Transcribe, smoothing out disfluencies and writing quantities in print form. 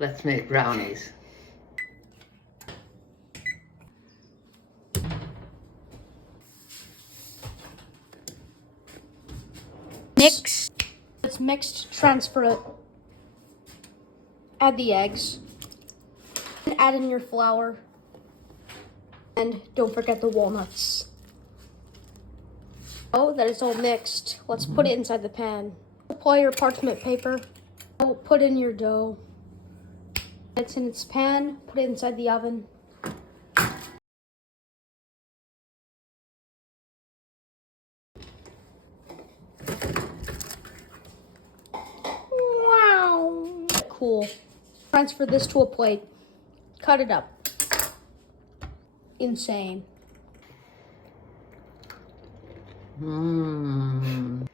Let's make brownies. Mix. It's mixed, transfer it. Add the eggs. And add in your flour. And don't forget the walnuts. Now that it's all mixed, let's put it inside the pan. Apply your parchment paper. Put in your dough. It's in its pan, put it inside the oven. Wow. Cool. Transfer this to a plate. Cut it up. Insane. Mmm.